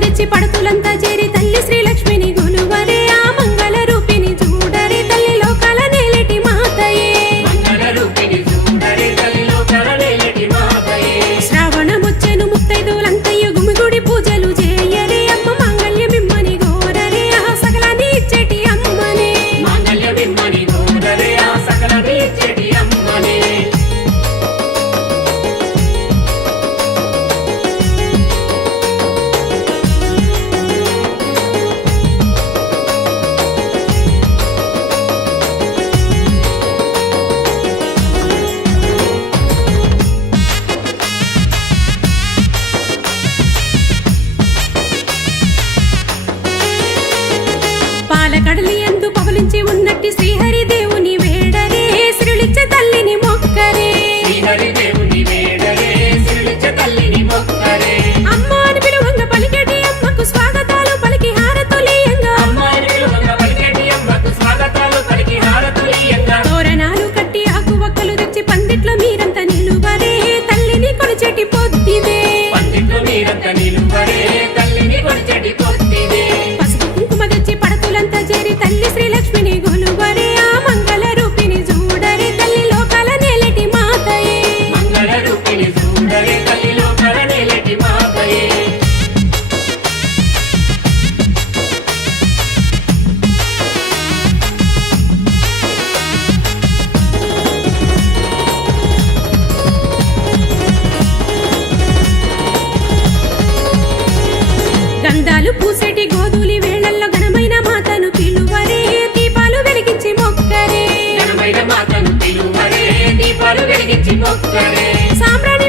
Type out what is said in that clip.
తెచ్చి పడుతులంతా చేరి తల్లి శ్రీలక్ష్మిని గొలువరే ఆ మంగళ రూపిని చూడరే తల్లి లోకాల నేలటి మాతయే శ్రావణమొచ్చెను ముత్తైదులంతయ్య గుమిగుడి పూజలు చేయరే అమ్మ మాంగళ్యమిమ్మని గోరరే ఆ సకలాన్ని ఇచ్చేటి అమ్మనే పాలకడలి ఎందు పవలించి ఉన్నట్టి శ్రీహరి దేవుని వేడరే శ్రీలిచ్చ తల్లిని మొక్కరే అమ్మ అని పిలువంగ పలికెటి అమ్మకు స్వాగతాలు పలికి హారతులియంగా తోరణాలు కట్టి ఆకు ఒక్కలు తెచ్చి పందిట్లో మీరంతా నిలువరే తల్లిని కొలిచెటి పొద్దిదే పసుపు కుంకుమ తెచ్చి పడతులంతా చేరి తల్లి శ్రీలక్ష్మిని గొలువరే ఆ మంగళ రూపిని చూడరే తల్లి లోకాల నేలటి మాతయే గంధాలు పూసేటి గోధులి వేళల్లో ఘనమైన మాతను పిలువరే దీపాలు వెలిగించి మొక్కరే సాంబ్రాణి